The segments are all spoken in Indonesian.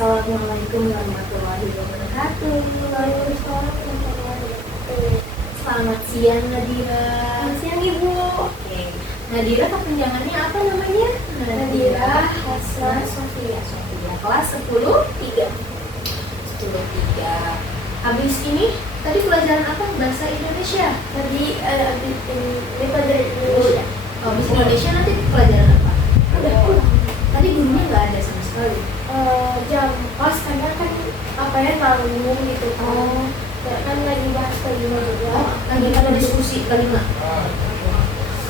Assalamualaikum warahmatullahi wabarakatuh. Waalaikumsalam warahmatullahi wabarakatuh. Selamat siang Nadira. Selamat siang Ibu. Oke. Nadira kepanjangannya apa namanya? Nadira Hasna Sofia. Sofia. Kelas 10 3. 10 3. Habis ini tadi pelajaran apa? Bahasa Indonesia. Tadi ini pelajaran Indonesia. Habis Indonesia nanti pelajaran apa? Udah pulang. Tadi gurunya nggak ada sama sekali. Jam pas karena kan apa ya tanggung gitu kan. Kan lagi bahas kelima juga. Lagi ada diskusi kelima.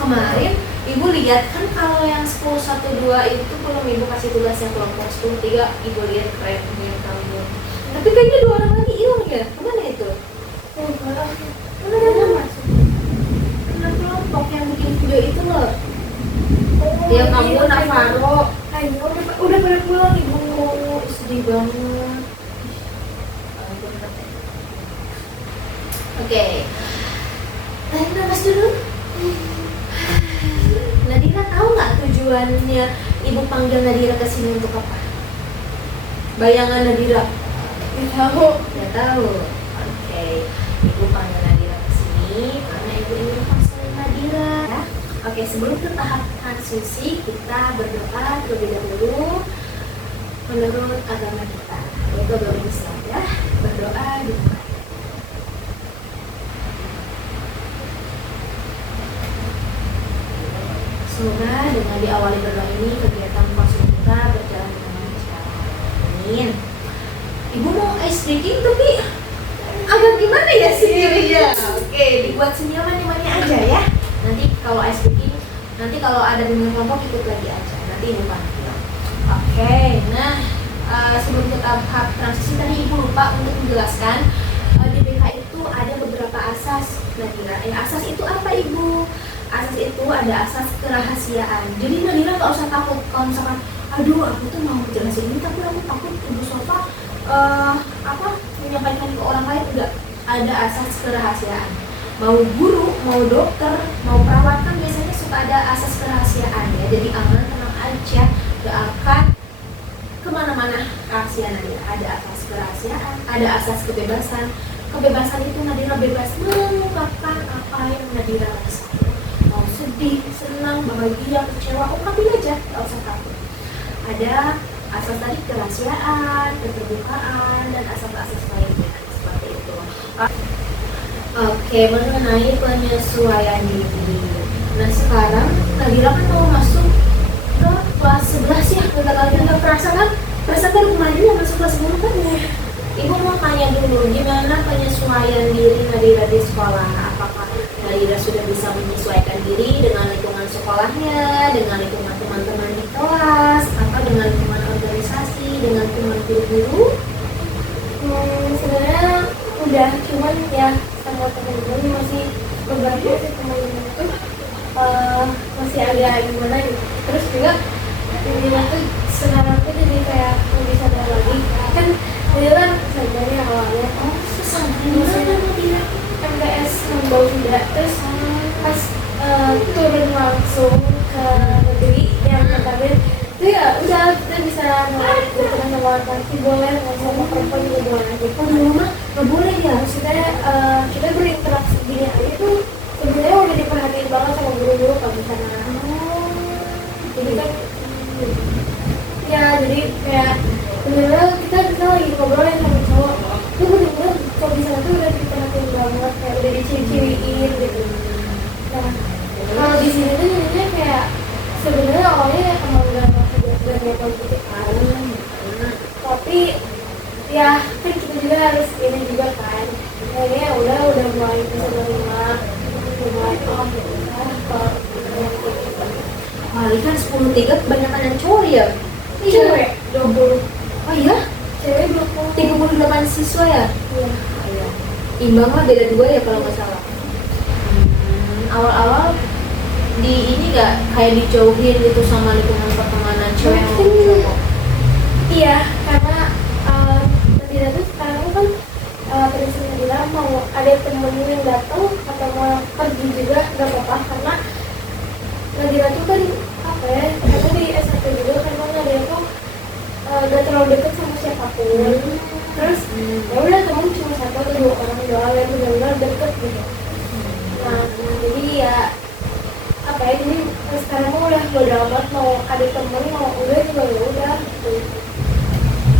Kemarin Ibu lihat kan kalau yang 10 1 2 itu belum Ibu kasih tugas yang kelompok 10 3 Ibu lihat keren punya kamu. Tapi kayaknya 2 orang lagi hilang ya. Kemana itu? Mana ada masuk? Kena kelompok yang bikin video itu loh. Yang kamu Navaro. Ayo udah pada pulang Ibu. Sedih banget. Oke. Tarik nafas dulu. Nadira tahu nggak tujuannya Ibu panggil Nadira ke sini untuk apa? Bayangan Nadira? Nggak tahu. Nggak tahu. Oke. Ibu panggil Nadira ke sini karena Ibu ingin konseling Nadira. Ya? Oke, sebelum ke tahap transfusi kita berdoa terlebih dahulu menurut agama kita, yaitu agama Islam ya. Berdoa di rumah. Semoga dengan diawali berdoa ini kegiatan konsul kita berjalan dengan lancar. Amin. Ibu mau ice breaking tapi agak gimana ya sendirinya? Oke, dibuat senyaman-nyamannya aja ya. Nanti kalau ice breaking, nanti kalau ada bimbingan kelompok ikut lagi aja. Nanti Ibu panggil. Oke, nah sebelum ke tahap transisi tadi Ibu lupa untuk menjelaskan di BK itu ada beberapa asas. Nadira, asas itu apa Ibu? Asas itu ada asas kerahasiaan. Jadi Nadira nggak usah takut kalau misalkan, aduh aku tuh mau jelasin ini tapi aku takut Ibu Sofa menyampaikan ke orang lain. Enggak, ada asas kerahasiaan. Mau guru, mau dokter, mau perawat kan biasanya suka ada asas kerahasiaan ya. Jadi aman, tenang aja, gak akan kemana-mana rahasia Nadira. Ada asas kerahasiaan, ada asas kebebasan. Kebebasan itu Nadira bebas mengungkapkan apa yang Nadira rasakan. Mau sedih, senang, bahagia, kecewa, ungkapin aja, gak usah takut. Ada asas tadi kerahasiaan, keterbukaan, dan asas-asas lainnya seperti itu. Oke, mengenai penyesuaian diri. Nah sekarang Nadira kan mau masuk ke kelas 11 ya. Bentar lagi nggak kerasa kan? Kerasa kan kemarin mau masuk kelas 10 kan? Ibu mau tanya dulu, gimana penyesuaian diri Nadira di sekolah? Apakah Nadira sudah bisa menyesuaikan diri dengan lingkungan sekolahnya, dengan lingkungan teman-teman di kelas, atau dengan lingkungan organisasi, dengan teman guru-guru? Sebenarnya udah, cuman ya sama teman-teman masih beberapa sih teman-teman itu masih agak gimana gitu. Terus juga Nadira tuh sekarang tuh jadi kayak lebih sadar lagi kan. Dia kan sebenarnya awalnya Gimana Nadira? MTS Membau tidak, terus pas turun langsung ke negeri yang notabene itu ya udah kita bisa nawarkan sih boleh sama perempuan juga boleh aja. Oh di rumah nggak boleh ya? Maksudnya kita berinteraksi gini aja tuh sebenarnya udah diperhatiin banget sama guru-guru kalau misalnya. Jadi kan ya jadi kayak bener-bener kita lagi ngobrolin sama cowok tuh bener-bener kalau di sana tuh udah diperhatiin banget, kayak udah diciri-ciriin gitu. Nah kalau di sini tuh jadinya kayak sebenarnya awalnya emang gak positif kan, tapi ya kan kita juga harus ini juga kan, kayaknya udah mulai bisa menerima, mulai kalau Kali kan 10-3 kebanyakan yang cowok ya? cewek 20. Oh iya? Cewek 20. 38 siswa ya? Iya. Iya. Imbang lah, beda 2 ya kalau nggak salah. Awal-awal di ini nggak kayak dijauhin gitu sama lingkungan pertemanan cewek sama cowok? Iya, karena Nadira tuh sekarang kan prinsip Nadira mau ada temen yang datang atau mau pergi juga nggak apa-apa, karena Nadira tuh kan apa ya, karena di S1 juga karena Nadira tuh gak terlalu deket sama siapapun. Terus ya udah temen cuma satu atau dua orang doang yang benar-benar deket gitu. Nah jadi ya apa ya, jadi sekarang mah udah bodo amat mau ada temen mau udah juga ya udah gitu.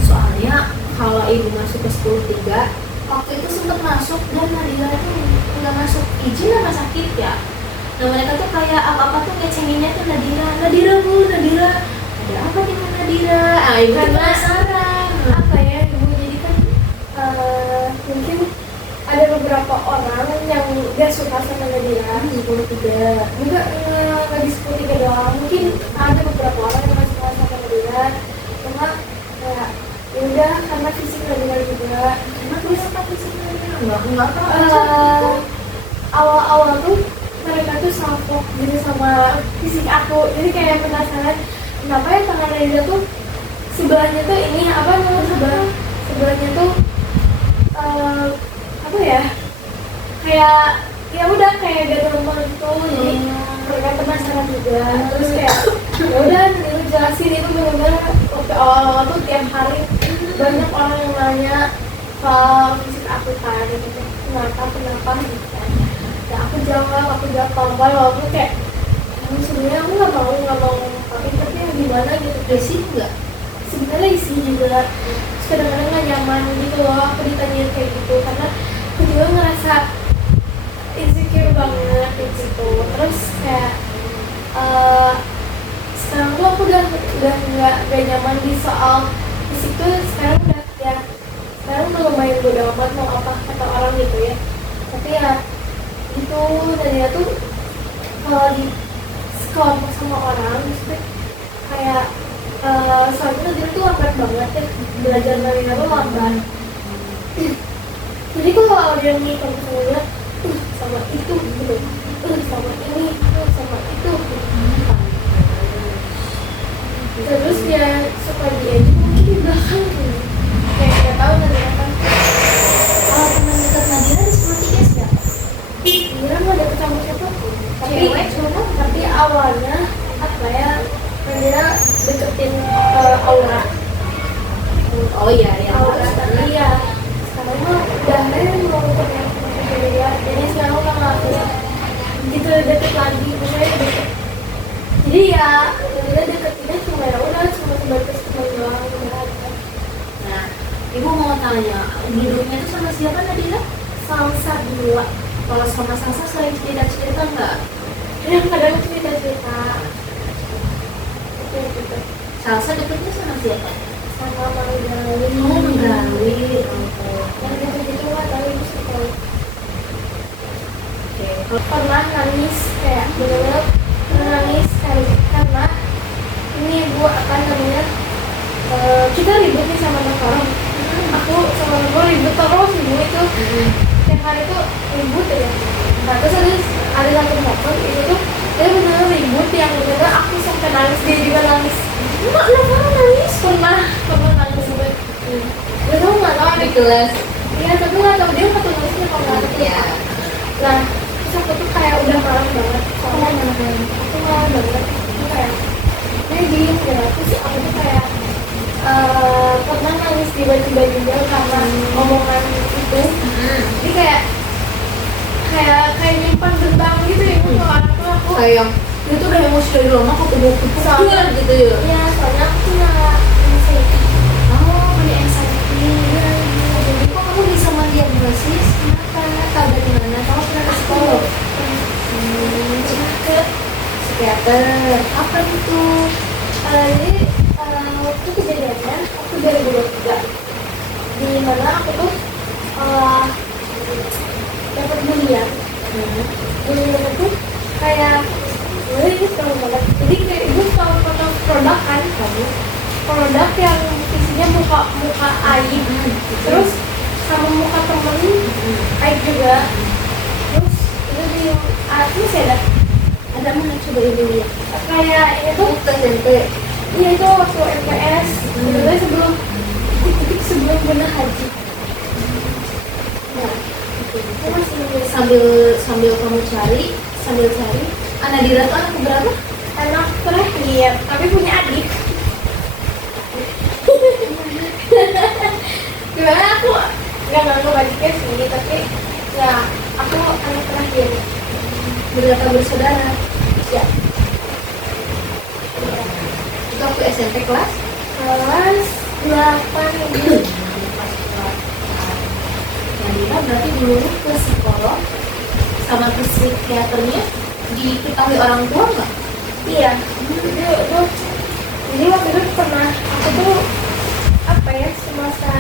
Soalnya kalau ibu masuk ke 10-3 waktu itu sempat masuk dan Nadira itu nggak masuk izin sama sakit ya. Nah mereka tuh kayak apa-apa tuh ngecenginnya tuh Nadira, Nadira bu, Nadira ada apa dengan Nadira? Ah ibu tuh Karena penasaran. apa ya ibu, jadi kan mungkin ada beberapa orang yang gak suka sama Nadira. 10-3 Enggak di 10-3 doang, mungkin ada beberapa orang yang gak suka sama Nadira, cuma kayak ya udah karena fisik Nadira juga. Emang terus apa sih Nadira? Enggak tahu aja. Awal-awal tuh mereka tuh salfok gitu sama fisik aku, jadi kayak penasaran kenapa ya tangan Nadira tuh sebelahnya tuh ini apa namanya, sebelahnya tuh apa ya, kayak ya udah kayak gak normal gitu. Jadi mereka penasaran juga, terus kayak ya udah Nadira jelasin itu benar-benar waktu awal-awal tuh tiap hari banyak orang yang nanya soal fisik aku kan, gitu kenapa gitu kan. Ya aku jawab pelan-pelan walaupun kayak sebenarnya aku nggak mau tapi ya gimana gitu. Berisik nggak? Sebenarnya isi juga terus kadang-kadang nggak nyaman gitu loh aku ditanyain kayak gitu, karena aku juga ngerasa insecure banget gitu. Terus kayak sekarang tuh aku udah nggak nyaman di soal fisik tuh. Sekarang udah ya, sekarang udah lumayan bodo amat mau apa kata orang gitu ya. Tapi ya itu Nadira tuh kalau di sekelompok sama orang maksudnya kayak soalnya Nadira tuh lambat banget ya, belajar Nadira tuh lambat. Jadi kalau dia ngikut sama dia sama itu gitu, sama ini sama itu gitu. Terus dia suka dia mungkin di belakang gitu, kayak nggak tahu Nadira kan. Kalau teman dekat Nadira di 10-3 siapa? Nadira nggak ada kecampur siapapun, Cewek, cowok? tapi awalnya apa ya, Nadira deketin Aura. Oh iya, ya. Aura tapi ya sekarang mah udah mau ketemu sama dia, jadi sekarang udah nggak gitu deket lagi, pokoknya deket. Jadi ya Nadira deketinnya cuma ya udah cuma sebatas teman doang udah. Nah, ibu mau tanya, duduknya itu sama siapa Nadira? Salsa dua Kalau sama Sasa sering cerita-cerita nggak? yang kadang cerita-cerita gitu Salsa deketnya sama siapa? sama Manggawi. Oh, Menggawi. Yang gitu-gitu nggak tahu itu siapa. Oke. Pernah nangis kayak bener-bener nangis karena ini ibu apa namanya, kita ribut nih sama anak orang. Aku sama ibu ribut terus, ibu itu tiap hari tuh ribut ya. Nah terus ada satu momen itu tuh dia bener-bener ribut yang bener-bener aku sampai nangis, dia juga nangis. Enggak, kenapa nangis? Pernah nangis juga. Dia tuh nggak tahu Di kelas. iya, tapi nggak tahu dia ketemu nulisnya kalau nggak tahu. Iya. Nah terus aku tuh kayak udah marah banget, soalnya aku marah banget. Aku kayak dia diem ya, terus aku tuh kayak pernah nangis tiba-tiba juga karena omongan itu. Jadi kayak nyimpan dendam gitu ya kalau anakku. Aku Kayak dia tuh udah emosi dari lama kok kebuk-kebuk Soalnya- gitu ya. ya soalnya aku punya anxiety. Oh, punya anxiety. Jadi kok kamu bisa mendiagnosis? Kenapa? Tahu dari mana? Kamu pernah ke psikolog? Ke Psikiater. Apa itu? jadi waktu kejadiannya aku 2023 di mana aku tuh dapat bulian. Bulian itu kayak ini tahu banget. Jadi kayak ibu tahu foto produk kan, kamu produk yang isinya muka aib, terus sama muka temen aib juga. Terus itu di terus ya Ada mana coba ibu lihat? kayak ini tuh Tempe. iya itu waktu MPS sebenarnya sebelum titik sebelum benar haji. Nah itu masih Sambil kamu cari, Nadira tuh anak berapa? anak terakhir tapi punya adik. Gimana aku nggak nganggap adiknya sih, tapi ya aku anak terakhir. Berapa bersaudara? Ya, Itu aku SMP kelas kelas 8 ini. yang Dira berarti dulu ke psikolog sama ke psikiaternya diketahui orang tua nggak? Iya, jadi waktu itu pernah aku tuh apa ya, semasa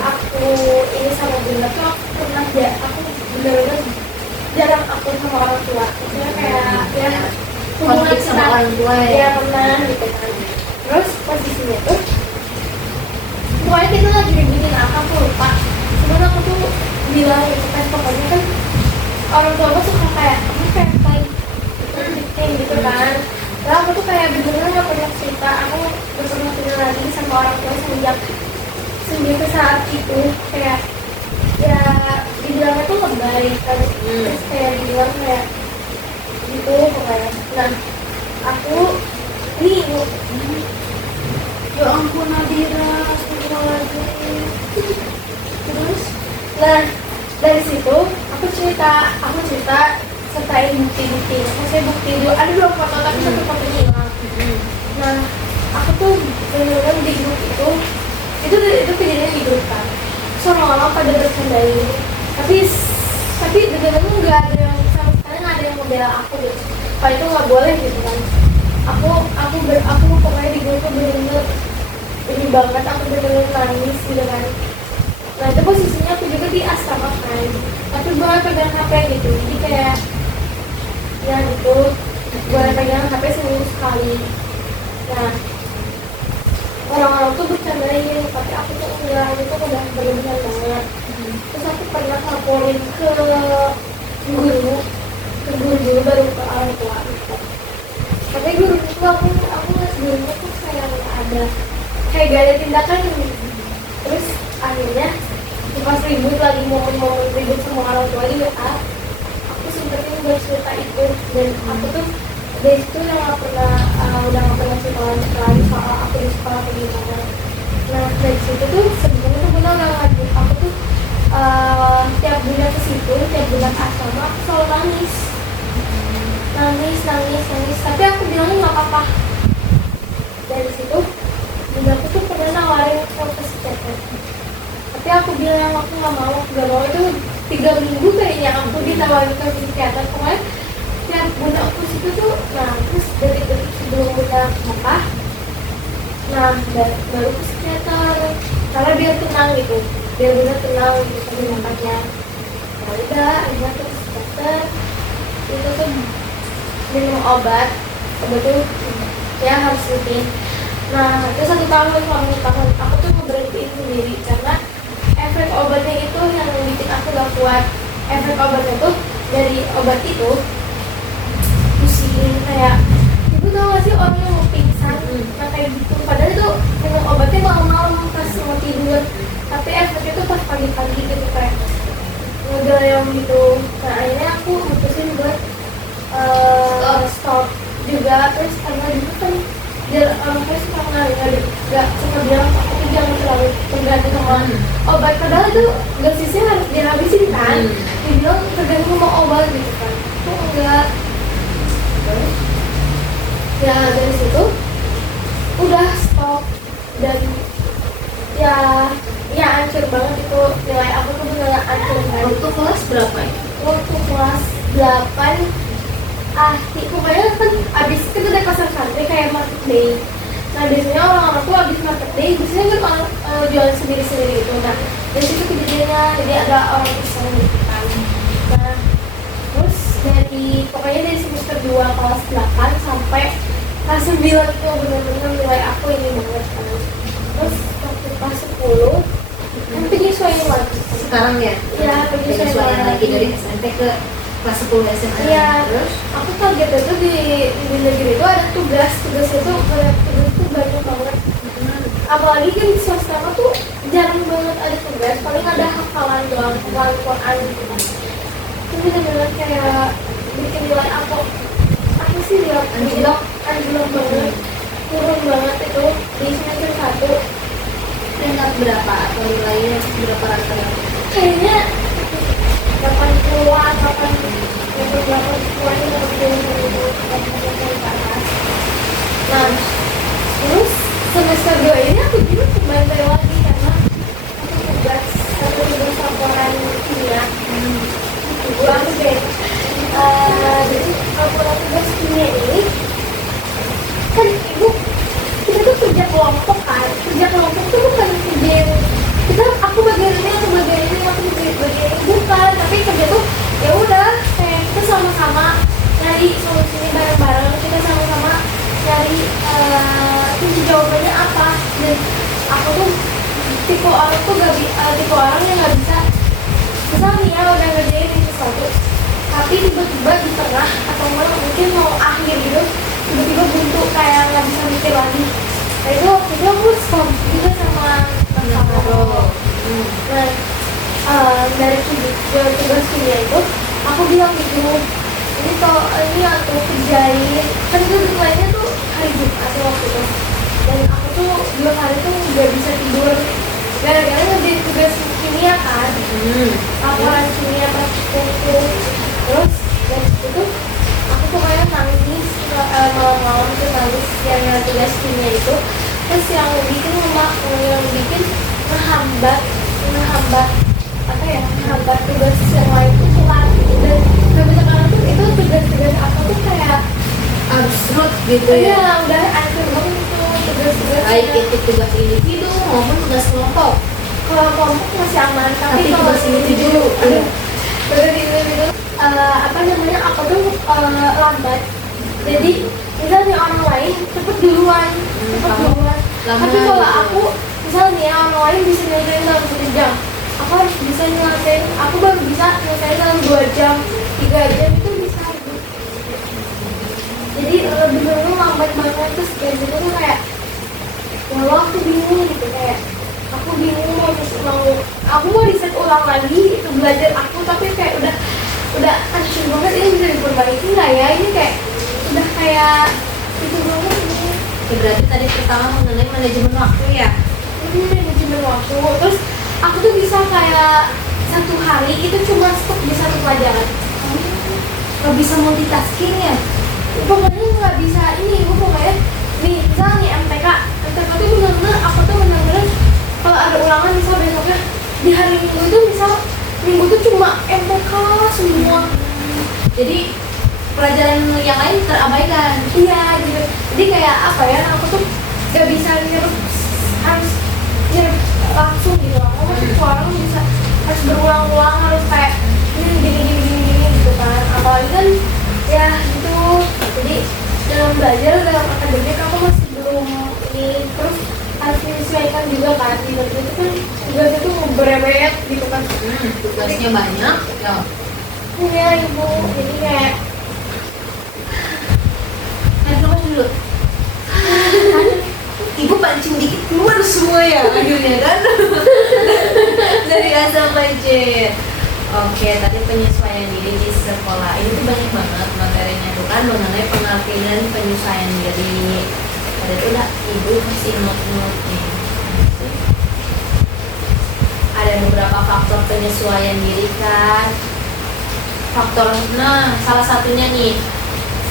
aku ini sama Bunda tuh aku pernah aku bener-bener jarang akur sama orang tua. Maksudnya kayak ya hubungan Konflik sama kita orang tua ya ya. pernah gitu kan. Terus posisinya tuh pokoknya kita lagi bikin apa aku lupa. Cuman aku tuh bilang gitu kan, pokoknya kan orang tua aku suka kayak aku kayak bikin gitu kan. Lalu aku tuh kayak bener-bener gak pernah cerita, aku gak pernah kenal lagi sama orang tua semenjak saat itu. Kayak ya dibilangnya tuh lebay kan, terus kayak dibilang kayak gitu pokoknya. Nah aku ini Ya ampun Nadira, astagfirullahaladzim. Terus nah dari situ aku cerita sertain bukti-bukti. Maksudnya bukti dulu ada 2 foto tapi satu fotonya hilang. Nah aku tuh bener-bener di grup itu kejadian di grup kan. So orang-orang pada bercandain, tapi bener-bener nggak ada yang sama sekali nggak ada yang membela aku gitu. Kalau itu nggak boleh gitu kan. Aku pokoknya di grup tuh bener-bener ini banget, aku bener-bener nangis gitu kan. Nah itu posisinya aku juga di asrama kan, tapi gue pegang HP gitu, jadi kayak ya gitu, gue pegang HP seminggu sekali. Nah orang-orang tuh bercandain, tapi aku tuh enggak, itu udah berlebihan banget. Terus aku pernah laporin ke guru dulu baru ke orang tua gitu. Tapi guru itu aku ngeliat gurunya tuh kayak nggak ada, kayak gak ada tindakan gitu. Terus akhirnya pas ribut lagi, momen-momen ribut sama orang tua di WA, aku sempetin buat cerita itu. Dan aku tuh dari situ yang udah gak pernah cerita lagi soal aku di sekolah atau gimana. Nah dari situ tuh sebenarnya tuh Bunda gak ngadu. Aku tuh tiap Bunda ke situ, tiap Bunda ke asrama, aku selalu nangis. Tapi aku bilangnya gak apa-apa. Dari situ Bunda aku tuh pernah nawarin ke psikiater, tapi aku bilang aku gak mau. Itu 3 minggu kayaknya aku ditawarin ke psikiater. Pokoknya tiap Bunda aku situ tuh, nah terus detik-detik sebelum Bunda nikah, nah baru ke psikiater karena biar tenang gitu, biar Bunda tenang gitu sambil makannya. Nah udah akhirnya ke psikiater, itu tuh minum obat tuh ya harus rutin. Nah itu 1 tahun aku tuh ngeberhentiin sendiri karena efek obatnya itu yang bikin aku gak kuat. Efek obatnya tuh dari obat itu pusing, kayak ibu tau gak sih orang yang mau pingsan, nah kayak gitu. Padahal itu minum obatnya malam-malam pas mau tidur, tapi efeknya tuh pas pagi-pagi gitu kayak ngedoyong gitu. Nah akhirnya aku mutusin buat stop juga. Terus karena juga kan orang tua suka nggak suka bilang aku tuh jangan terlalu tergantung sama obat, padahal itu dosisnya harus dihabisin kan. Dibilang tergantung sama obat gitu kan, aku enggak. Terus ya dari situ udah stop. Dan ya hancur banget itu, nilai aku tuh bener hancur banget. waktu kelas berapa ya? Waktu kelas 8 pokoknya kan abis kan ada pasar santri kayak market day. Nah biasanya orang-orang tuh abis market day biasanya kan jualan sendiri-sendiri gitu. Nah dari situ kejadiannya, jadi ada orang iseng gitu kan. Nah terus pokoknya dari semester 2 kelas 8 sampai kelas 9 itu bener-bener nilai aku ini banget kan. Terus waktu kelas 10 kan penyesuaian lagi. Sekarang ya? Iya, penyesuaian lagi dari SMP ke kelas 10 SMA. Iya, Terus aku kaget itu di negeri itu ada tugas itu banyak banget. Apalagi kan di swasta tuh jarang banget ada tugas, paling ada hafalan doang, hafalan Quran gitu kan. Itu bener-bener kayak bikin nilai aku apa sih dia anjlok banget, turun banget itu di semester 1. dan dapat berapa atau nilainya berapa rata? Kayaknya 80-an, 80-an itu ke atas. Nah, terus semester 2 ini aku juga kembali lagi karena aku tugas laporan kimia. Gue ambil deh. Jadi laporan tugas kimia ini kan ibu kita tuh kerja kelompok kan. Kerja kelompok tuh bukan kerja yang aku bagian ini, aku bagian ini, aku bagian ini, bukan. Tapi kerja tuh ya udah kayak kita sama-sama nyari solusinya bareng-bareng, kita sama-sama nyari kunci jawabannya apa. Dan aku tuh tipe orang yang nggak bisa misal nih ya udah ngerjain sesuatu tapi tiba-tiba di tengah atau malah mungkin mau akhir gitu tiba-tiba buntu kayak nggak bisa mikir lagi. Nah itu waktu itu aku stop juga sama Karo. Nah dari tugas kimia itu aku bilang gitu, ini aku kerjain kan itu deadline-nya tuh hari Jumat waktu itu, dan aku tuh 2 hari tuh nggak bisa tidur gara-gara ngerjain tugas kimia kan, laporan kimia praktikum. Terus dari situ aku tuh kayak nangis malam-malam tuh nangis yang tugas kimia itu. Terus yang bikin menghambat tugas yang lain tuh kelar gitu. Dan sampai sekarang tuh itu tugas-tugas apa tuh kayak Absurd gitu ya. ya udah akhir banget itu tugas-tugas Baik itu tugas individu maupun tugas kelompok. kalau kelompok masih aman, tapi Tapi kalau tugas individu, aduh tugas individu aku tuh lambat. Jadi misalnya orang lain cepet duluan. Tapi kalau aku misalnya orang lain bisa nyelesain dalam 1 jam, aku harus bisa nyelesain, aku baru bisa nyelesain dalam 2 jam, 3 jam itu bisa gitu. Jadi bener-bener lambat banget. Terus kayak gitu tuh kayak walau aku bingung gitu, kayak aku bingung aku mau riset ulang lagi itu belajar aku, tapi kayak udah ancur banget, ini bisa diperbaiki nggak ya, ini kayak udah kayak itu banget ini. Ya, berarti tadi pertama mengenai manajemen waktu ya. Ini manajemen waktu. Terus aku tuh bisa kayak 1 hari itu cuma stop di 1 pelajaran. Nggak bisa multitasking ya. Pokoknya nggak bisa ini, pokoknya nih misalnya nih MTK tuh bener-bener aku tuh bener-bener kalau ada ulangan misal besoknya di hari Minggu itu misal Minggu tuh cuma MTK semua. Jadi pelajaran yang lain terabaikan. Iya gitu. Jadi kayak apa ya, aku tuh gak bisa harus nyerap langsung gitu. Aku masih orang bisa harus berulang-ulang, harus kayak gini gitu kan. Apalagi kan ya gitu. Jadi dalam belajar, dalam akademik aku masih belum ini. Terus harus menyesuaikan juga kan. Itu kan tugasnya tuh berebet gitu kan. Tugasnya banyak ya. Iya ibu. Jadi kayak Dulu. Ibu pancing dikit keluar semua ya akhirnya kan. Dari asal pancing. Oke, tadi penyesuaian diri di sekolah ini tuh banyak banget materinya tuh kan mengenai pengertian penyesuaian diri. Ada tuh lah ibu kasih note-note-nya. Ada beberapa faktor penyesuaian diri kan. Salah satunya nih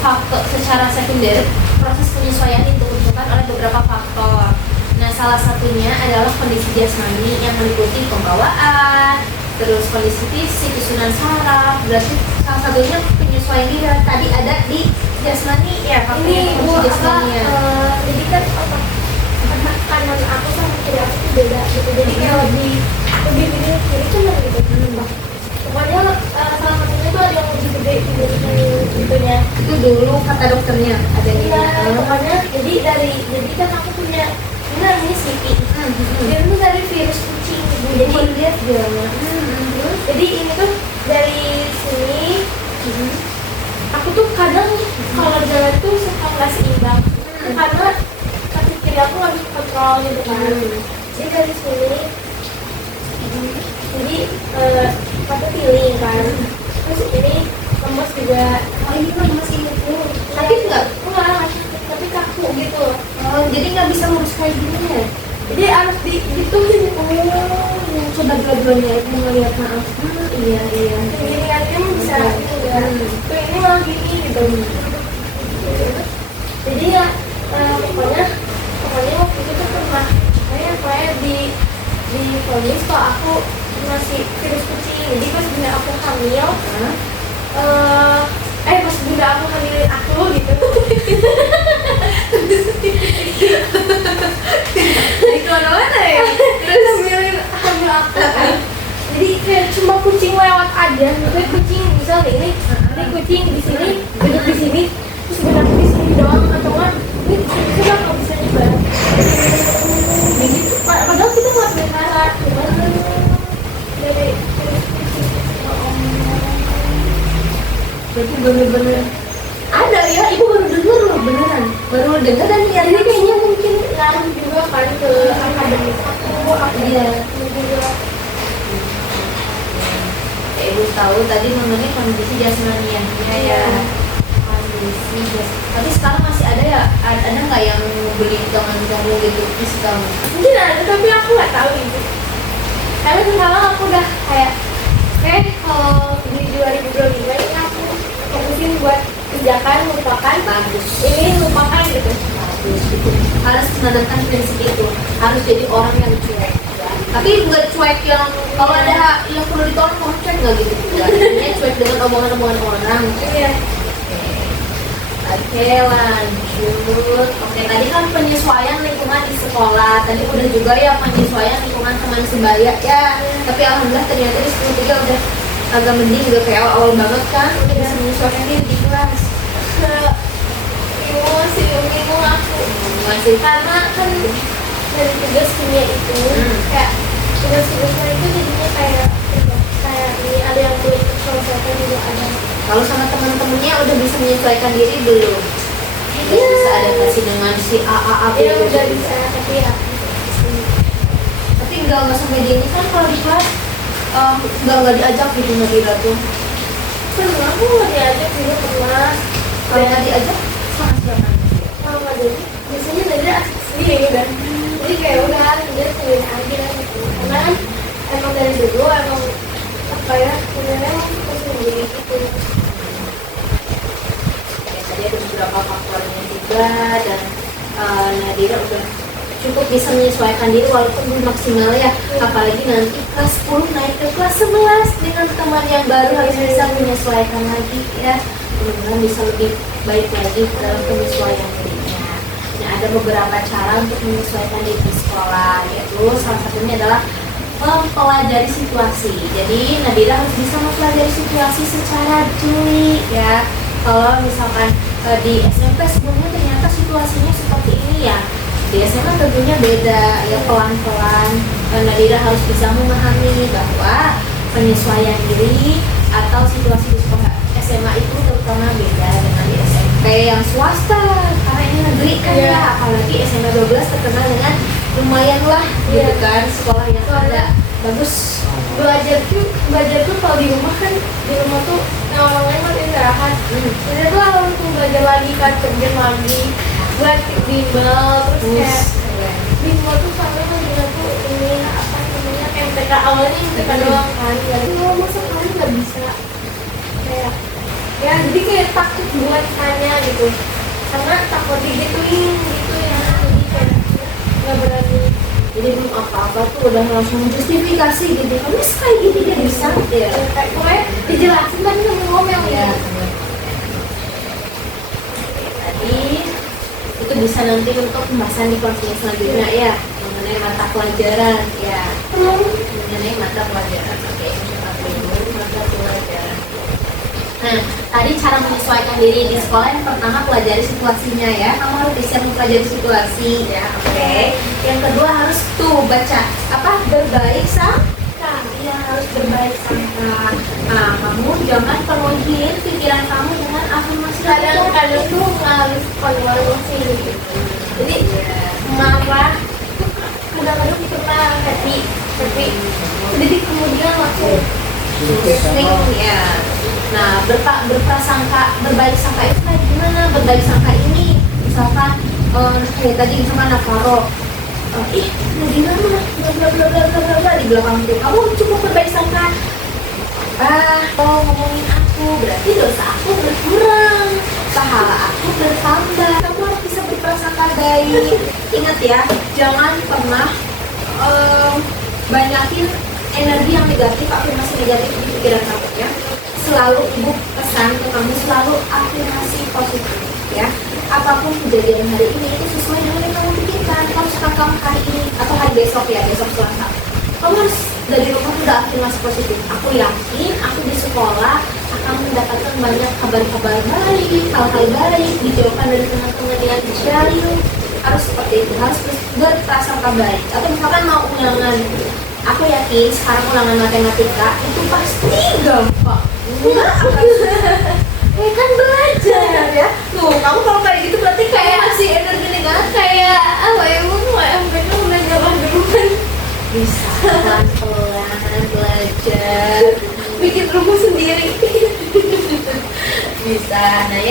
faktor secara sekunder. Proses penyesuaian ditentukan oleh beberapa faktor. Nah, salah satunya adalah kondisi jasmani yang meliputi pembawaan, terus kondisi fisik, susunan saraf. Berarti salah satunya penyesuaian diri tadi ada di jasmani ya, ini kondisi jasmani ya. Jadi kan kanan aku sama kiri aku tuh beda gitu. Jadi kayak lebih gede kiri kan gitu. Pokoknya salah satunya tuh ada yang lebih gede dibandingkan itunya. Itu dulu kata dokternya ada di Pokoknya jadi kan aku punya ini namanya CP. Dia tuh dari virus kucing. Jadi lihat dia. Jadi ini tuh dari sini. Aku tuh kadang kalau jalan tuh suka nggak seimbang karena kaki kiri aku nggak bisa kontrol gitu kan. Jadi dari sini. Jadi aku pilih kan. Terus ini lemes juga. Oh, ini lemes ini tuh. Sakit nggak? Enggak, tapi kaku gitu. Oh, jadi nggak bisa ngurus kayak gini ya? Jadi harus dituhin hebat dua-duanya itu ngeliat maaf. Iya. Gini kan bisa enggak. Tuh ini malah gini gitu. Jadi ya pokoknya waktu itu tuh pernah kayak di vonis kalau aku masih virus kucing. Jadi pas bunda aku hamil, pas bunda aku hamilin aku gitu. Di mana ya? Terus hamil aku kan. Jadi kayak cuma kucing lewat aja, maksudnya kucing misalnya ini kucing di sini, duduk di sini, terus bunda aku di sini doang atau enggak? Ini coba kalau bisa nyebar. Jadi padahal kita nggak pelihara, cuma dari Berarti bener-bener ada ya, ibu baru denger loh beneran. Baru denger dan lihat jadi kayaknya mungkin ngaruh juga kan ke akademik aku Iya. juga. Ibu tahu tadi mengenai kondisi jasmaninya ya. Kondisi tapi sekarang masih ada ya? Ada nggak yang beli dengan kamu gitu fisikal? Mungkin ada tapi aku nggak tahu itu. Karena sekarang aku udah kayak kalau di 2025 ini aku fokusin buat kerjakan, lupakan, Bagus. ini lupakan gitu. Bagus gitu. Harus menanamkan prinsip itu. Harus jadi orang yang cuek. Tapi nggak cuek yang kalau ada yang perlu ditolong kamu cuek nggak gitu. Ini cuek dengan omongan-omongan orang. Iya. Oke, lanjut. Oke, tadi kan penyesuaian lingkungan di sekolah. Tadi udah juga ya penyesuaian lingkungan teman sebaya ya. Tapi alhamdulillah ternyata di 10.3 udah agak mending juga kayak awal-awal banget kan. Udah bisa menyesuaikan diri di kelas. Bingung aku. Masih Karena kan dari tugas kimia itu kayak tugas-tugasnya itu jadinya kayak ini ada yang boleh selesaikan juga ada. kalau sama teman-temannya udah bisa menyesuaikan diri belum? Udah bisa adaptasi dengan si A Iya gitu. udah bisa tapi ya Tapi nggak sampai dia ini kan kalau di kelas nggak diajak gitu Nadira tuh. pernah aku nggak diajak dulu pernah Kalau nggak diajak sama sama jadi biasanya dari asik sendiri udah jadi kayak udah dia sendiri aja gitu karena kan emang dari dulu emang apa ya sebenarnya aku sendiri gitu. Tadi ada beberapa faktornya juga dan Nadira udah cukup bisa menyesuaikan diri walaupun belum maksimal ya. Apalagi nanti kelas 10 naik ke kelas 11 dengan teman yang baru harus bisa menyesuaikan lagi ya. Mudah-mudahan bisa lebih baik lagi dalam penyesuaian dirinya. Nah, ada beberapa cara untuk menyesuaikan diri di sekolah, yaitu salah satunya adalah mempelajari situasi. Jadi Nadira harus bisa mempelajari situasi secara jeli ya. Kalau misalkan di SMP sebelumnya ternyata situasinya seperti ini ya, di SMA tentunya beda ya, pelan-pelan Nadira harus bisa memahami bahwa penyesuaian diri atau situasi di sekolah SMA itu terutama beda dengan di SMP yang swasta karena ini negeri kan ya, apalagi SMA 12 terkenal dengan lumayan lah gitu kan, sekolah yang ada bagus. belajar tuh kalau di rumah tuh yang orang lain kan istirahat jadi tuh langsung belajar lagi kan kerja lagi buat bimbel terus kayak bimbel tuh sampai lagi tuh ini apa namanya MTK awalnya MTK doang kan jadi masa kalian nggak bisa kayak ya jadi kayak takut buat tanya gitu karena takut digituin gitu ya jadi kayak nggak berani. Jadi belum apa-apa tuh udah langsung justifikasi gitu. Kamu kayak gini dia bisa ya. Kayak pokoknya dijelasin tapi sama ngomel Ya. ya. Tadi itu bisa nanti untuk pembahasan di konseling selanjutnya ya mengenai mata pelajaran ya. Mengenai mata pelajaran. Oke, mata pelajaran. Nah, tadi cara menyesuaikan diri di sekolah yang pertama pelajari situasinya ya. Kamu harus bisa mempelajari situasi ya. Oke. Yang kedua harus tuh baca apa berbaik sangka. Ya harus berbaik sangka. Nah, kamu jangan penuhin pikiran kamu dengan afirmasi. Kadang-kadang tuh harus konvaluasi gitu. Jadi marah kadang-kadang pernah happy jadi kemudian langsung Swing ya. Nah, berprasangka, berbaik sangka itu kayak gimana? Berbaik sangka ini, misalkan kayak tadi misalkan Navaro, Nadira mah bla bla bla bla bla bla bla di belakang itu, kamu cukup berbaik sangka. Kalau ngomongin aku, berarti dosa aku berkurang, pahala aku bertambah. Kamu harus bisa berprasangka baik. Ingat ya, jangan pernah banyakin energi yang negatif, afirmasi negatif di pikiran kamu ya. Selalu ibu pesan ke kamu, selalu afirmasi positif ya. Apapun kejadian hari ini itu sesuai dengan yang kamu pikirkan. Kalau misalkan kamu hari ini atau hari besok ya, besok Selasa, kamu harus dari rumah udah afirmasi positif. Aku yakin aku di sekolah akan mendapatkan banyak kabar-kabar baik, hal-hal baik, dijauhkan dari teman-teman yang jahil. Harus seperti itu, harus berprasangka baik. Atau misalkan mau ulangan, aku yakin sekarang ulangan matematika itu pasti gampang. Kan belajar ya. Tuh, kamu kalau kayak gitu berarti kayak masih energi negatif. Kayak apa ya, mereka udah jalan duluan. Bisa pelan-pelan belajar, Bikin rumus sendiri. bisa. Nah,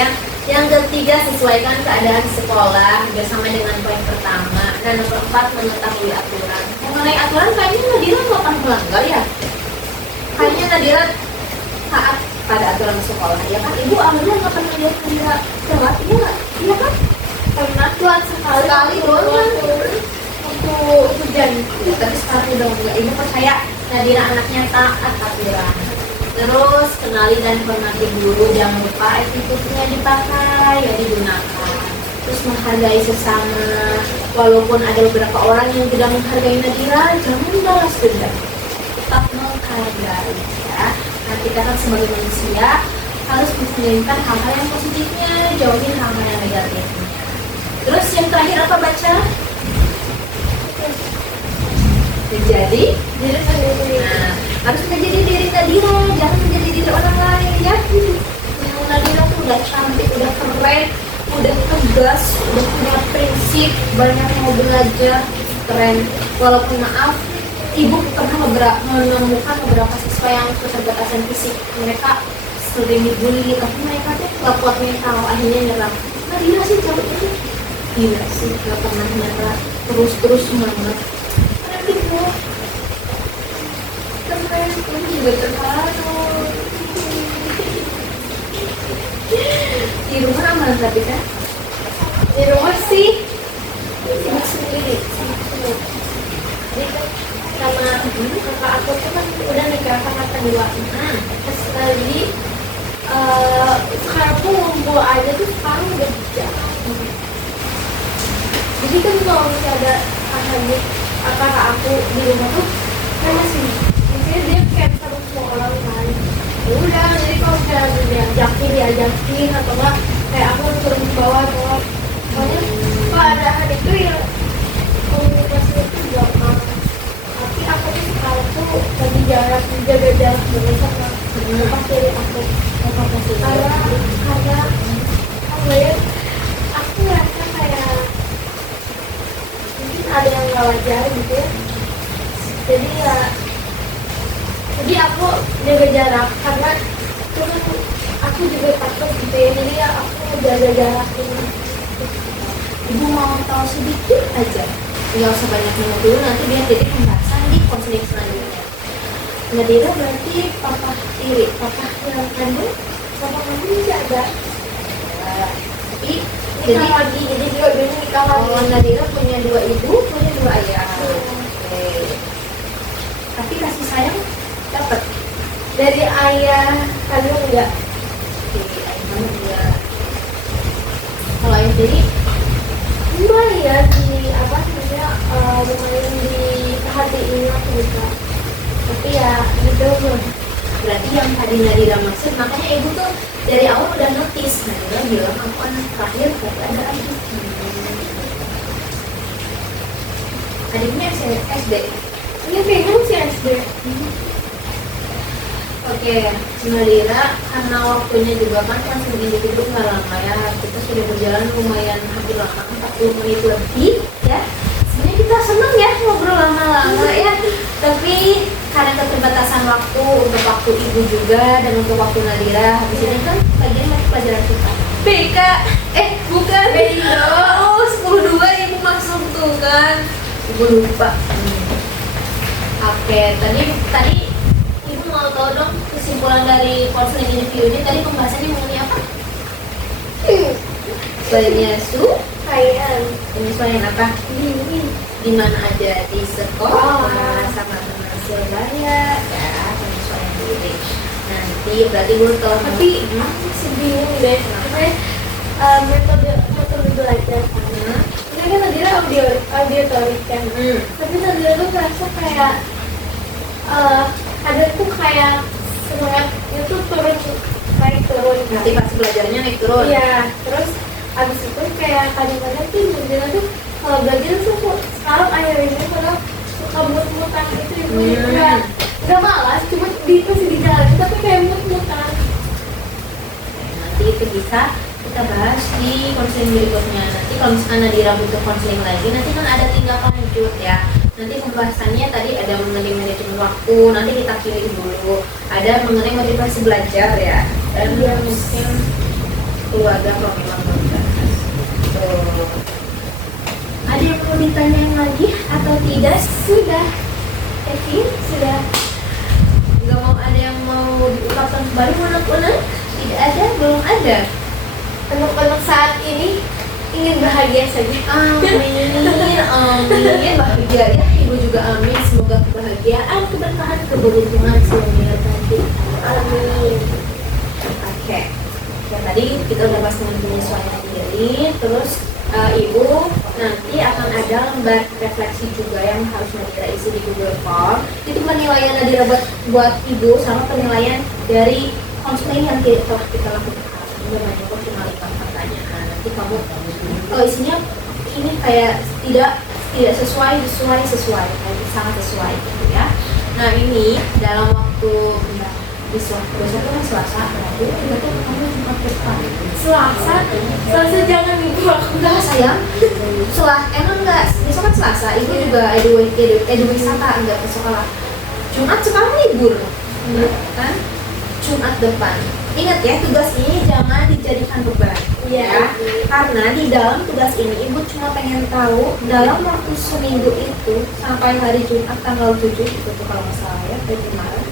yang ketiga, sesuaikan keadaan sekolah bersama dengan poin pertama. Dan nomor 4, mengetahui aturan. Mengenai aturan, kayaknya Nadira nggak pernah melanggar ya. Kayaknya Nadira taat pada aturan sekolah, ya kan? Ibu awalnya nggak pernah lihat Nadira telat, iya nggak? Iya kan? Pernah tuan sekali doang kan? waktu hujan. Ya, tapi sekarang udah enggak. Ibu percaya Nadira anaknya taat aturan. Terus kenali dan hormati guru, jangan lupa attitude-nya dipakai, ya digunakan. Terus menghargai sesama, walaupun ada beberapa orang yang tidak menghargai Nadira, jangan balas dendam. Tetap menghargai ya. Nah, kita kan sebagai manusia harus menginginkan hal-hal yang positifnya, jauhin hal-hal yang negatifnya. Terus yang terakhir apa baca? Menjadi Jadi sendiri. Nah, harus menjadi diri Nadira, jangan menjadi diri orang lain ya. Yang Nadira tuh udah cantik, udah keren, udah tegas, udah punya prinsip, banyak mau belajar, keren. Walaupun maaf, ibu pernah menemukan beberapa siswa yang keterbatasan fisik. Mereka sering dibully, tapi mereka tuh gak kuat mental, akhirnya nyerah. Nadira sih cewek itu gila sih, gak pernah nyerah, terus semangat. Ibu keren, aku juga terharu. Di rumah aman tapi kan? Di rumah sih sibuk sendiri. Jadi sama kakak aku tuh kan udah nikah sama kedua. Terus lagi sekarang tuh ngumpul aja tuh sekarang udah jarang. Jadi kan kalau misalnya ada kakak aku di rumah tuh kan masih misalnya dia kayak sama semua orang kan. Ya udah, jadi kalau misalnya diajakin atau enggak kayak aku turun ke bawah atau enggak, pokoknya kalau ada hal itu ya komunikasi itu gampang. Tapi aku tuh sekarang tuh lagi jaga jarak dulu sama pas dari aku. Karena apa ya, aku ngerasa kayak mungkin ada yang nggak wajar gitu ya. Jadi aku jaga jarak karena itu kan aku juga takut gitu ya. Jadi ya aku jaga jarak gitu. Ibu mau tahu sedikit aja, nggak usah banyak minum dulu, nanti biar jadi pembahasan di konseling selanjutnya. Nadira berarti papa tiri, papa yang kandung, Sama kamu masih ada. ya. Tapi Jadi lagi, jadi dua-duanya nikah lagi. Nadira punya 2 ibu, punya 2 ayah. Oke. Tapi kasih sayang dapat Dari ayah kandung enggak. di ayah kamu juga. Kalau ayah tiri, Lumayan di apa namanya, lumayan diperhatiin aku gitu. Tapi ya gitu. berarti yang tadi Nadira maksud, makanya ibu tuh dari awal udah notice. Nadira bilang aku anak terakhir, tapi ada adik. Adiknya SD. Ini kayaknya masih SD. Oke, Nadira, karena waktunya juga kan masih hidup nggak lama ya. Kita sudah berjalan lumayan hampir lama, 40 menit lebih ya. Sebenarnya kita senang ya ngobrol lama-lama ya. Tapi karena keterbatasan waktu untuk waktu ibu juga dan untuk waktu Nadira, habis ini kan bagian mata pelajaran kita. BK, bukan. Oh, 10-2 ibu masuk tuh kan. Ibu lupa. Apa Oke, tadi Ibu mau tahu dong kesimpulan dari konseling individu ini. Tadi pembahasannya mengenai apa? Penyesuaian apa? Di mana aja, di sekolah sama teman sebaya ya, penyesuaian diri. Nanti berarti Ibu tahu. Tapi masih bingung deh, metode belajar karena ini kan Nadira auditorik kan, tapi Nadira tuh ngerasa kayak ada tuh kayak semangatnya tuh naik turun kan. Nanti pas belajarnya naik turun. Iya, terus abis itu kayak kadang-kadang tuh Nadira tuh kalau belajar tuh sekarang akhir ini kalau suka mut-mutan gitu Ibu, nggak malas, cuma masih di jalan tapi kayak mut-mutan. Nanti itu bisa kita bahas di konseling berikutnya. Nanti kalau misalkan Nadira butuh konseling lagi, nanti kan ada tindakan lanjut ya. Nanti pembahasannya tadi ada mengenai manajemen waktu, nanti kita pilih dulu. Ada mengenai motivasi belajar ya, dan mungkin keluarga program pembelajaran. Tuh. Ada yang mau ditanyain lagi atau tidak? Sudah, Kevin sudah. Nggak mau ada yang mau diungkapkan kembali unek-unek? Tidak ada, belum ada. Anak-anak saat ini ingin bahagia saja. Amin, amin, bahagia ya. Ibu juga amin. Semoga kebahagiaan, keberkahan, keberuntungan semuanya tadi. Amin. Oke. Ya tadi kita udah bahas mengenai penyesuaian diri. Terus Ibu nanti akan ada lembar refleksi juga yang harus Nadira isi di Google Form. Itu penilaian Nadira buat Ibu sama penilaian dari konseling yang telah kita lakukan. Namanya cuma 5 pertanyaan. Nanti kamu isinya ini kayak tidak sesuai, sangat sesuai gitu ya. Nah ini dalam waktu besok kan Selasa, berarti kamu Jumat depan. Selasa jangan Ibu, aku Enggak sayang, emang enggak, besok kan Selasa, Ibu juga edu wisata, enggak ke sekolah. Jumat sekarang libur kan, Jumat depan. Ingat ya, tugas ini jangan dijadikan beban ya. Karena di dalam tugas ini Ibu cuma pengen tahu dalam waktu seminggu itu sampai hari Jumat tanggal 7 itu tuh kalau nggak salah ya, dari Maret.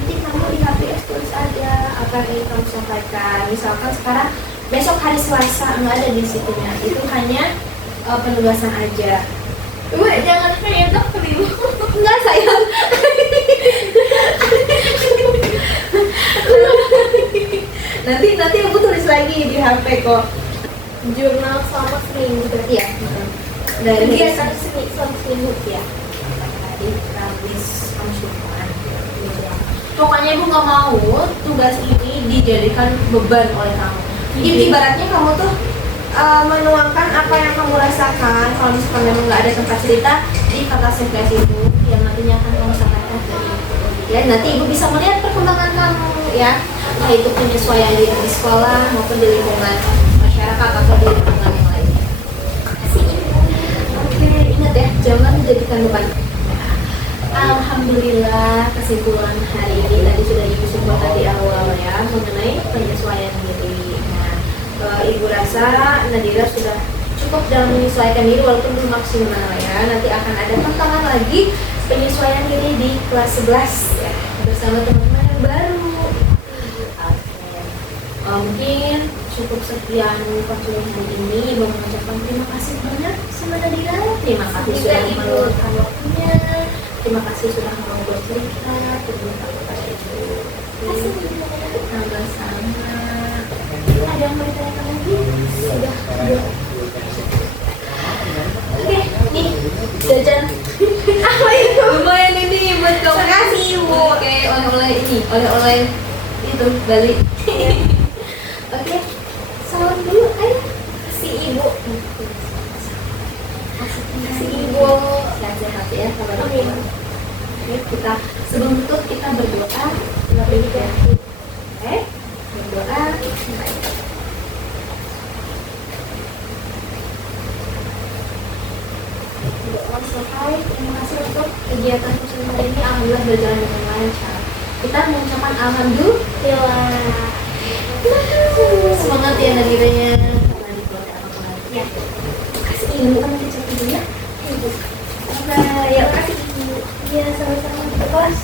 Nanti kamu di HPS tulis aja apa yang ingin kamu sampaikan. Misalkan sekarang besok hari Selasa nggak ada di situnya, itu hanya penugasan aja. Ibu jangan kayak dokter Ibu. Enggak sayang. nanti Ibu tulis lagi di HP kok. Jurnal selama seminggu berarti Iya. Dari kegiatan selama seminggu ya. Tadi Kamis Jumat. Pokoknya Ibu nggak mau tugas ini dijadikan beban oleh kamu. Ibaratnya kamu tuh menuangkan apa yang kamu rasakan. Kalau misalkan memang nggak ada tempat cerita di kertas refleksi itu yang nantinya akan kamu sampaikan ke Ibu. Ya, nanti Ibu bisa melihat perkembangan kamu ya, entah itu penyesuaian diri di sekolah maupun di lingkungan masyarakat atau di lingkungan yang lainnya. Oke, ingat ya, jangan menjadikan beban. Alhamdulillah kesimpulan hari ini tadi sudah Ibu simpulkan di awal ya mengenai penyesuaian diri. Nah, Ibu rasa Nadira sudah cukup dalam menyesuaikan diri walaupun belum maksimal ya. Nanti akan ada tantangan lagi penyesuaian diri di kelas 11 ya, bersama teman-teman yang baru. Mungkin cukup sekian konseling hari ini. Ibu mengucapkan terima kasih banyak sama Nadira. Terima kasih sudah meluangkan waktunya. Terima kasih sudah mau bercerita. Terima kasih Ibu. Sama-sama. Ada yang mau ditanyakan lagi? Sudah. Oke, nih jajan. Apa itu? Lumayan ini buat kamu. Terima kasih Ibu. Oke, oleh-oleh itu balik. Oke, salam dulu, ayo. Si Ibu. Si Ibu. Sehat-sehat ya, kabar baik. Oke, kita sebelum tutup kita berdoa. Kita berdoa. Oke, berdoa. Doa selesai. Terima kasih untuk kegiatan konseling hari ini. Alhamdulillah berjalan dengan lancar. Kita mengucapkan alhamdulillah. Semangat ya Nadiranya. Ya. Kasih Ibu kamu kecil dulu ya. Ibu. Yuk kasih Ibu. Iya sama-sama. kelas.